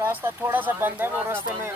रास्ता थोड़ा सा बंद है, वो रास्ते में